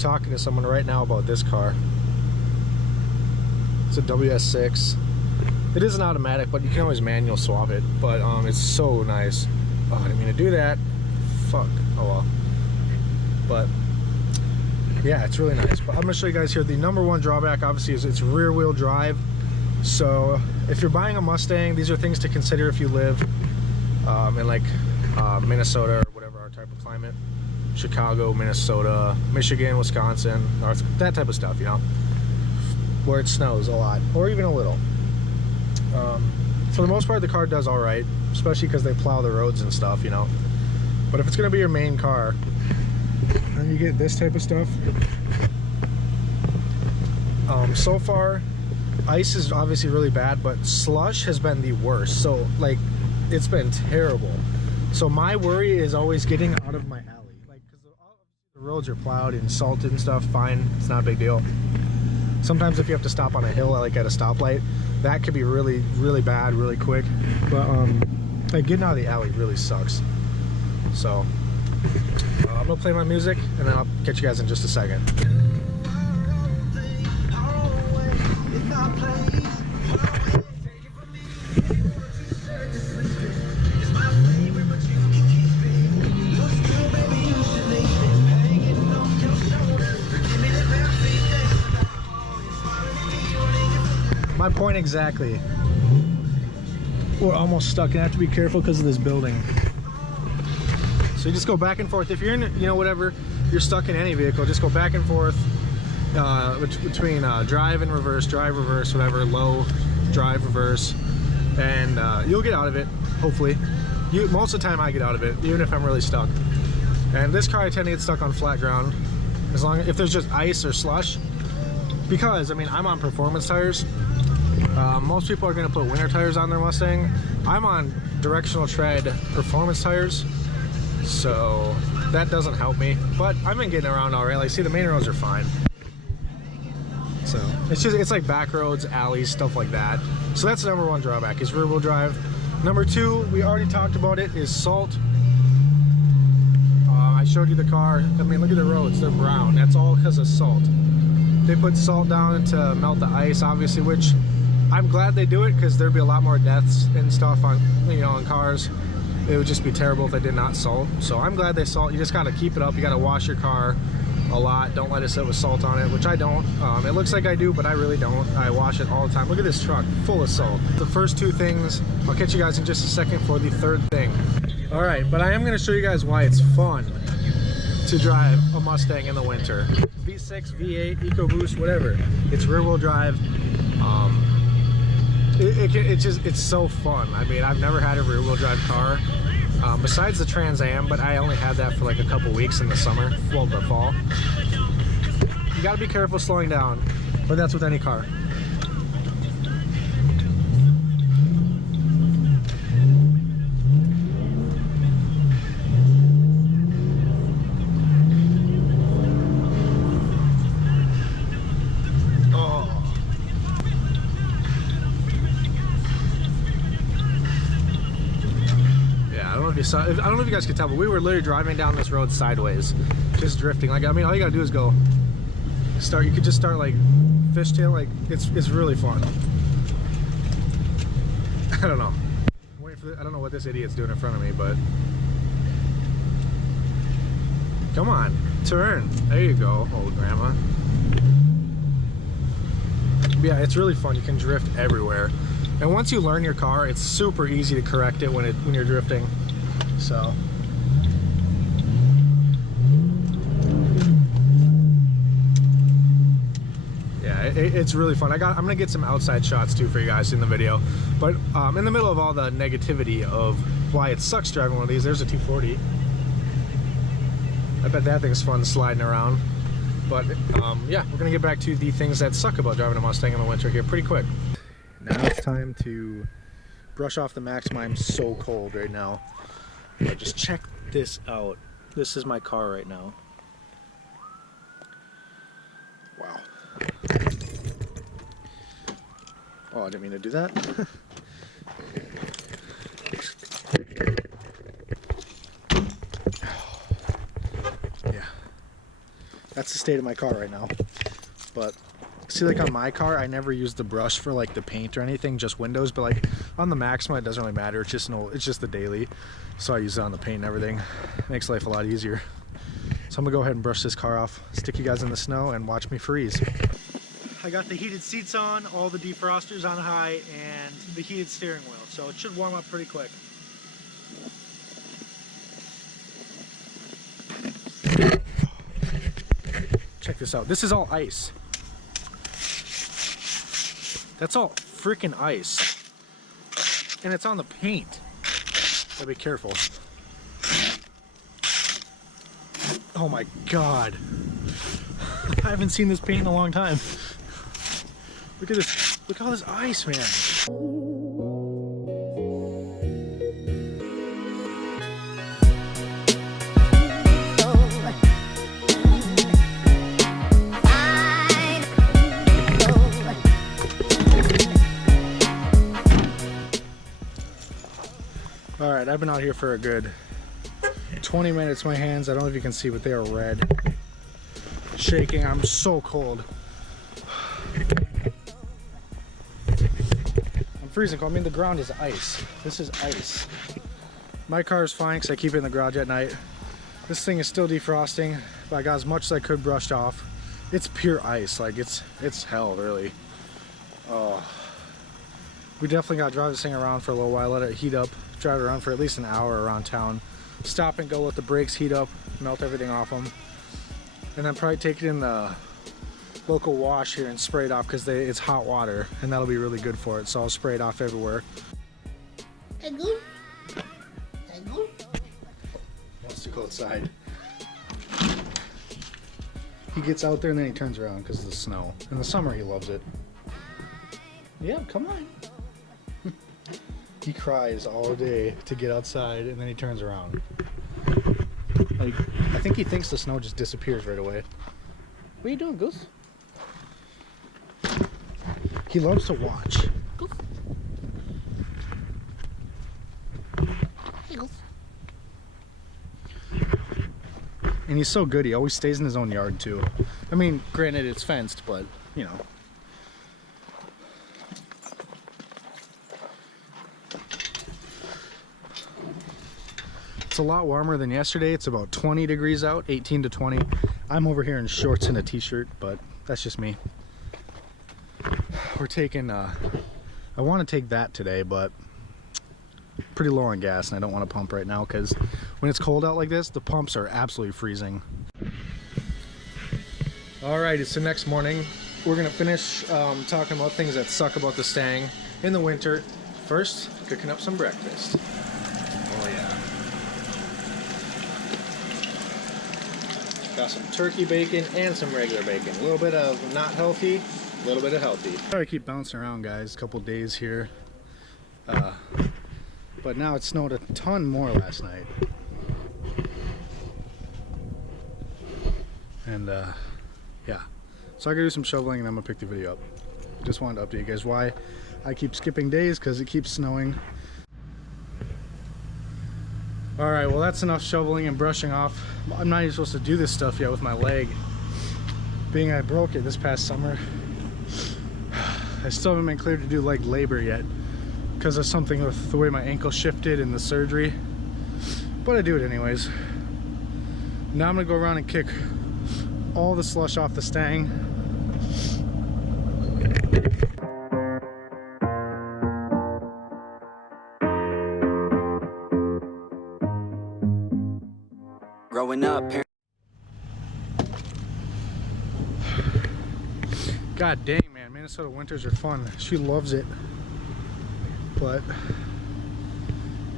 talking to someone right now about this car. It's a WS6. It is an automatic, but you can always manual swap it. But it's so nice. Oh, I didn't mean to do that. Fuck. Oh well. But yeah, it's really nice. But I'm gonna show you guys here. The number one drawback, obviously, is it's rear wheel drive. So if you're buying a Mustang, these are things to consider if you live in like Minnesota or whatever our type of climate. Chicago, Minnesota, Michigan, Wisconsin, North, that type of stuff, you know, where it snows a lot or even a little. For the most part, the car does all right, especially because they plow the roads and stuff, you know. But if it's going to be your main car and you get this type of stuff, so far ice is obviously really bad, but slush has been the worst. So like, it's been terrible. So my worry is always getting out of my alley. The roads are plowed and salted and stuff, fine, it's not a big deal. Sometimes if you have to stop on a hill, like at a stoplight, that could be really, really bad, really quick. But like getting out of the alley really sucks. So I'm gonna play my music and then I'll catch you guys in just a second. My point exactly. We're almost stuck and I have to be careful because of this building. So you just go back and forth. If you're in, you know, whatever, you're stuck in any vehicle, just go back and forth between drive and reverse, drive, reverse, whatever, low, drive, reverse, and you'll get out of it, hopefully. Most of the time I get out of it, even if I'm really stuck. And this car I tend to get stuck on flat ground, as long as if there's just ice or slush, because I mean I'm on performance tires. Most people are going to put winter tires on their Mustang. I'm on directional tread performance tires, so that doesn't help me, but I've been getting around all right. Like, see, the main roads are fine, so it's like back roads, alleys, stuff like that. So that's the number one drawback, is rear wheel drive. Number two, we already talked about it, is salt. I showed you the car. I mean, look at the roads, they're brown. That's all because of salt. They put salt down to melt the ice, obviously, which I'm glad they do it, because there'd be a lot more deaths and stuff on, you know, on cars. It would just be terrible if they did not salt. So I'm glad they salt. You just got to keep it up. You got to wash your car a lot. Don't let it sit with salt on it, which I don't. It looks like I do, but I really don't. I wash it all the time. Look at this truck, full of salt. The first two things, I'll catch you guys in just a second for the third thing. All right, but I am going to show you guys why it's fun to drive a Mustang in the winter. V6, V8, EcoBoost, whatever. It's rear wheel drive. It's so fun. I mean, I've never had a rear wheel drive car besides the Trans Am, but I only had that for like a couple weeks in the summer, well, the fall. You got to be careful slowing down, but that's with any car. I don't know if you guys could tell, but we were literally driving down this road sideways, just drifting. Like, I mean, all you gotta do is go start. You could just start like fishtail. Like, it's really fun. I don't know. I don't know what this idiot's doing in front of me, but come on, turn. There you go, old grandma. Yeah, it's really fun. You can drift everywhere, and once you learn your car, it's super easy to correct it when you're drifting. So yeah, it's really fun. I'm gonna get some outside shots too for you guys in the video, but in the middle of all the negativity of why it sucks driving one of these, there's a 240. I bet that thing's fun sliding around. But yeah, we're gonna get back to the things that suck about driving a Mustang in the winter here pretty quick. Now it's time to brush off the Maxima. I'm so cold right now. But just check this out. This is my car right now. Wow. Oh, I didn't mean to do that. Yeah. That's the state of my car right now. But see, like on my car, I never use the brush for like the paint or anything, just windows. But like on the Maxima, it doesn't really matter. It's just the daily. So I use it on the paint and everything. Makes life a lot easier. So I'm gonna go ahead and brush this car off, stick you guys in the snow, and watch me freeze. I got the heated seats on, all the defrosters on high, and the heated steering wheel. So it should warm up pretty quick. Check this out. This is all ice. That's all freaking ice. And it's on the paint. Gotta be careful. Oh my God. I haven't seen this paint in a long time. Look at this. Look at all this ice, man. All right, I've been out here for a good 20 minutes. My hands, I don't know if you can see, but they are red. Shaking, I'm so cold. I'm freezing cold. I mean, the ground is ice. This is ice. My car is fine because I keep it in the garage at night. This thing is still defrosting, but I got as much as I could brushed off. It's pure ice, like it's hell, really. Oh, we definitely got to drive this thing around for a little while, let it heat up, drive it around for at least an hour around town. Stop and go, let the brakes heat up, melt everything off them, and then probably take it in the local wash here and spray it off because it's hot water, and that'll be really good for it. So I'll spray it off everywhere. Hey, Goose. Hey, Goose. Wants to go outside. He gets out there and then he turns around because of the snow. In the summer he loves it. Yeah, come on. He cries all day to get outside and then he turns around. Like, I think he thinks the snow just disappears right away. What are you doing, Goose? He loves to watch. Goose. Hey, Goose. And he's so good, he always stays in his own yard too. I mean, granted it's fenced, but you know. It's a lot warmer than yesterday. It's about 20 degrees out, 18 to 20. I'm over here in shorts and a t-shirt, but that's just me. We're taking, I want to take that today, but pretty low on gas and I don't want to pump right now because when it's cold out like this, the pumps are absolutely freezing. All right, it's the next morning. We're gonna finish talking about things that suck about the Mustang in the winter. First, cooking up some breakfast. Oh yeah. Got some turkey bacon and some regular bacon. A little bit of not healthy, a little bit of healthy. Sorry I keep bouncing around, guys. A couple days here. But now it snowed a ton more last night. And yeah. So I gotta do some shoveling and I'm gonna pick the video up. Just wanted to update you guys why I keep skipping days, because it keeps snowing. Alright, well that's enough shoveling and brushing off. I'm not even supposed to do this stuff yet with my leg. Being I broke it this past summer. I still haven't been cleared to do leg labor yet because of something with the way my ankle shifted in the surgery. But I do it anyways. Now I'm gonna go around and kick all the slush off the Mustang. Growing up, God dang, man, Minnesota winters are fun. She loves it. But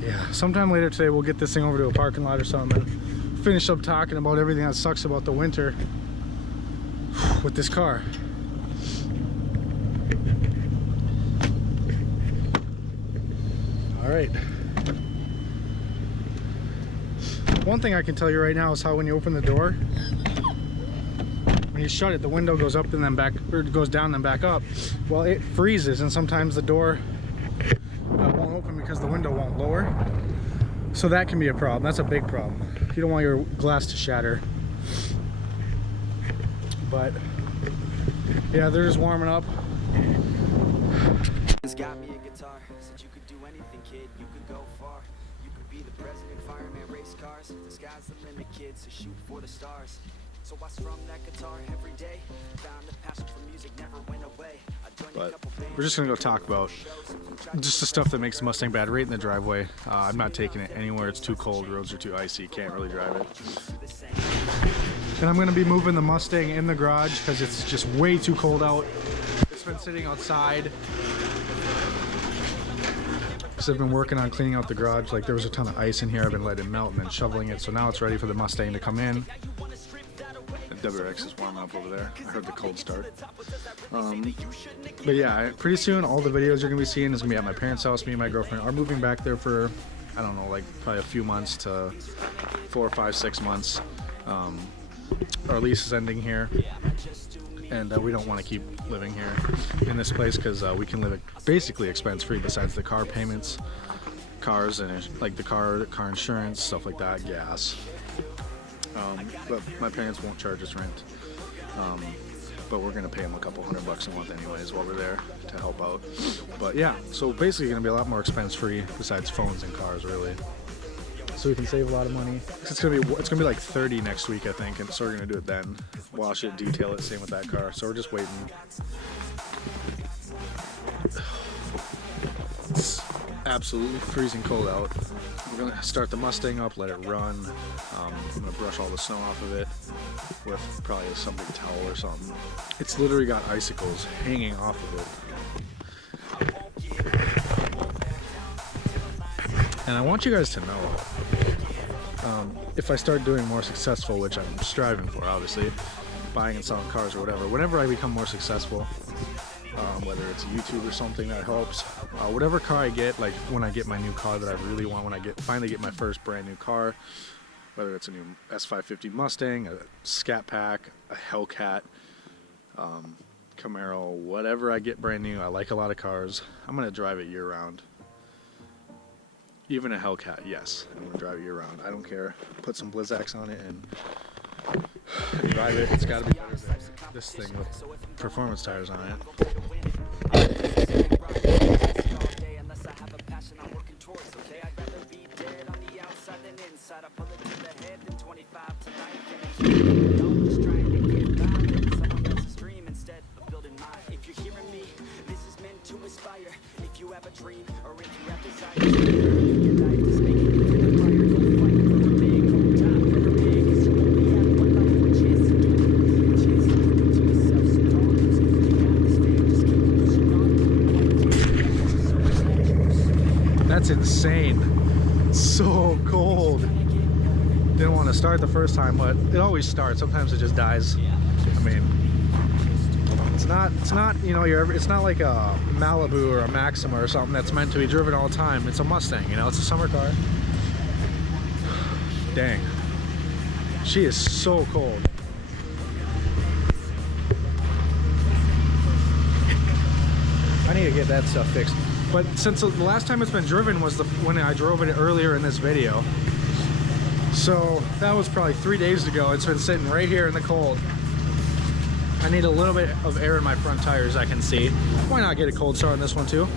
yeah, sometime later today we'll get this thing over to a parking lot or something and finish up talking about everything that sucks about the winter with this car. All right. One thing I can tell you right now is how when you open the door, when you shut it, the window goes up and then back, or it goes down and then back up. Well, it freezes and sometimes the door won't open because the window won't lower. So that can be a problem. That's a big problem. You don't want your glass to shatter. But yeah, they're just warming up. Got me a guitar, said you could do anything, kid, you could go far. You could be the president, fireman, race cars. The sky's the limit, kid, so shoot for the stars. So I strum that guitar every day. Found the passion for music never went away. I joined a couple bands. We're just gonna go talk about just the stuff that makes the Mustang bad right in the driveway. I'm not taking it anywhere. It's too cold, roads are too icy, can't really drive it. And I'm gonna be moving the Mustang in the garage because it's just way too cold out. It's been sitting outside because I've been working on cleaning out the garage. Like, there was a ton of ice in here. I've been letting it melt and then shoveling it, so now it's ready for the Mustang to come in. The WRX is warming up over there. I heard the cold start. But yeah, pretty soon all the videos you're gonna be seeing is gonna be at my parents' house. Me and my girlfriend are moving back there for, I don't know, like probably a few months to 4, 5, 6 months. Our lease is ending here, and we don't want to keep living here in this place because we can live basically expense free besides the car payments, cars, and like the car insurance, stuff like that, gas. But my parents won't charge us rent, but we're gonna pay them a couple $100 a month anyways while we're there to help out. But yeah, so basically gonna be a lot more expense free besides phones and cars, really. So we can save a lot of money. It's gonna be like 30 next week, I think, and so we're gonna do it then. Wash it, detail it, same with that car. So we're just waiting. It's absolutely freezing cold out. We're gonna start the Mustang up, let it run. I'm gonna brush all the snow off of it with probably some big towel or something. It's literally got icicles hanging off of it. And I want you guys to know, if I start doing more successful, which I'm striving for, obviously, buying and selling cars or whatever, whenever I become more successful, whether it's YouTube or something that helps, whatever car I get, like when I get my new car that I really want, when I finally get my first brand new car, whether it's a new S550 Mustang, a Scat Pack, a Hellcat, Camaro, whatever I get brand new, I like a lot of cars, I'm going to drive it year round. Even a Hellcat, yes, I'm going to drive it year round. I don't care. Put some Blizzaks on it and drive it. It's got to be better than this thing with performance tires on it. That's insane. So cold. Didn't want to start the first time, but it always starts. Sometimes it just dies. I mean, it's not, you know, it's not like a Malibu or a Maxima or something that's meant to be driven all the time. It's a Mustang, you know, it's a summer car. Dang. She is so cold. I need to get that stuff fixed. But since the last time it's been driven was when I drove it earlier in this video. So that was probably 3 days ago. It's been sitting right here in the cold. I need a little bit of air in my front tires, I can see. Why not get a cold start on this one too?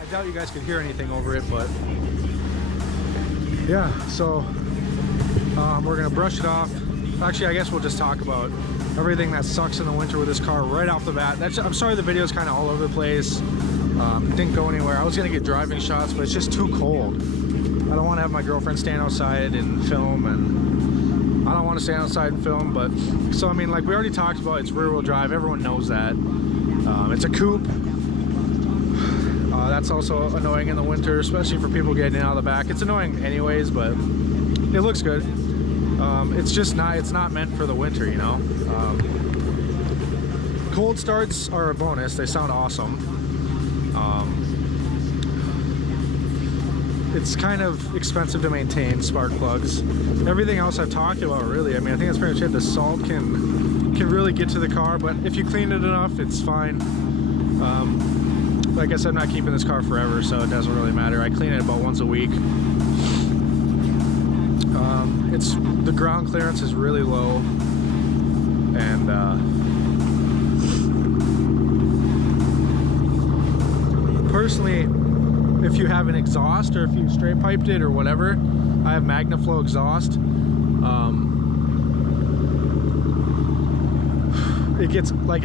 I doubt you guys could hear anything over it, but yeah, so we're gonna brush it off. Actually, I guess we'll just talk about everything that sucks in the winter with this car right off the bat. I'm sorry the video's kind of all over the place. Didn't go anywhere. I was gonna get driving shots, but it's just too cold. I don't want to have my girlfriend stand outside and film, and I don't want to stand outside and film. But so I mean, like we already talked about, it's rear-wheel drive. Everyone knows that. It's a coupe. That's also annoying in the winter, especially for people getting in out of the back. It's annoying anyways, but it looks good. It's just not, it's not meant for the winter, you know. Cold starts are a bonus. They sound awesome. It's kind of expensive to maintain, spark plugs. Everything else I've talked about, really. I mean, I think that's pretty much it. The salt can can really get to the car, but if you clean it enough, it's fine. Like I said, I'm not keeping this car forever, so it doesn't really matter. I clean it about once a week. It's the ground clearance is really low, and personally, if you have an exhaust or if you straight piped it or whatever, I have MagnaFlow exhaust. It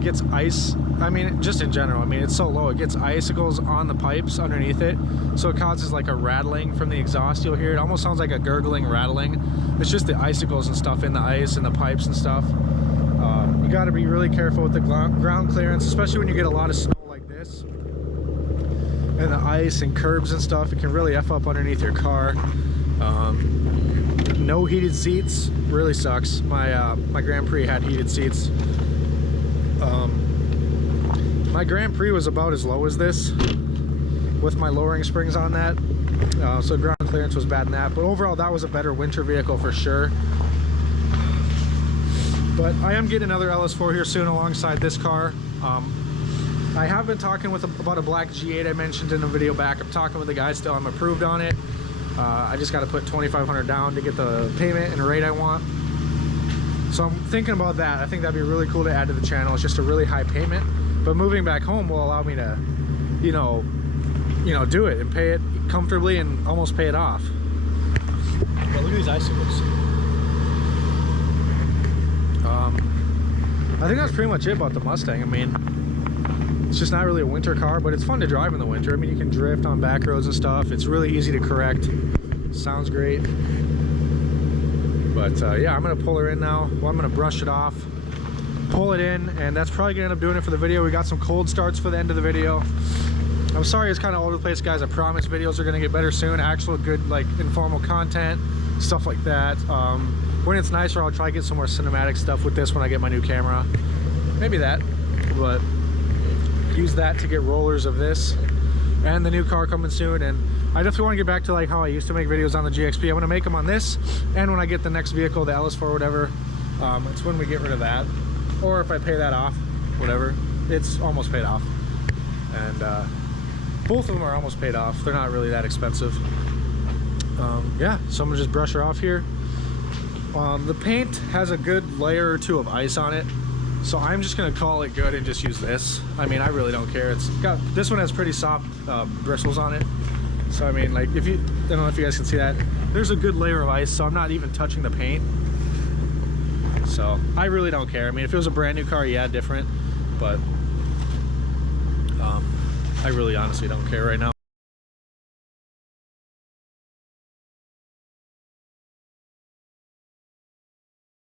gets ice. I mean, just in general, I mean, it's so low, it gets icicles on the pipes underneath it, so it causes like a rattling from the exhaust. You'll hear it almost sounds like a gurgling, rattling. It's just the icicles and stuff in the ice and the pipes and stuff. You got to be really careful with the ground clearance, especially when you get a lot of snow like this and the ice and curbs and stuff. It can really F up underneath your car. No heated seats really sucks. My Grand Prix had heated seats. My Grand Prix was about as low as this with my lowering springs on that, so ground clearance was bad in that, but overall that was a better winter vehicle for sure. But I am getting another LS4 here soon alongside this car. I have been talking about a black G8 I mentioned in a video back. I'm talking with the guy still. I'm approved on it. I just got to put $2,500 down to get the payment and rate I want. So I'm thinking about that. I think that'd be really cool to add to the channel. It's just a really high payment, but moving back home will allow me to, you know, do it and pay it comfortably and almost pay it off. But look at these icicles. I think that's pretty much it about the Mustang. I mean, it's just not really a winter car, but it's fun to drive in the winter. I mean, you can drift on back roads and stuff. It's really easy to correct. Sounds great. But yeah, I'm gonna pull her in now. Well, I'm gonna brush it off, pull it in, and that's probably gonna end up doing it for the video. We got some cold starts for the end of the video. I'm sorry it's kind of all over the place, guys. I promise videos are gonna get better soon. Actual good, like, informal content, stuff like that. When it's nicer, I'll try to get some more cinematic stuff with this when I get my new camera. Maybe that, but use that to get rollers of this and the new car coming soon. And I definitely want to get back to like how I used to make videos on the GXP. I'm going to make them on this, and when I get the next vehicle, the LS4 or whatever, it's when we get rid of that, or if I pay that off, whatever. It's almost paid off, and both of them are almost paid off. They're not really that expensive. Yeah, so I'm gonna just brush her off here. The paint has a good layer or two of ice on it, so I'm just gonna call it good and just use this. I mean, I really don't care. It's got, this one has pretty soft bristles on it, so I mean, like, if you, I don't know if you guys can see that, there's a good layer of ice, so I'm not even touching the paint. So I really don't care. I mean, if it was a brand new car, yeah, different, but I really honestly don't care right now.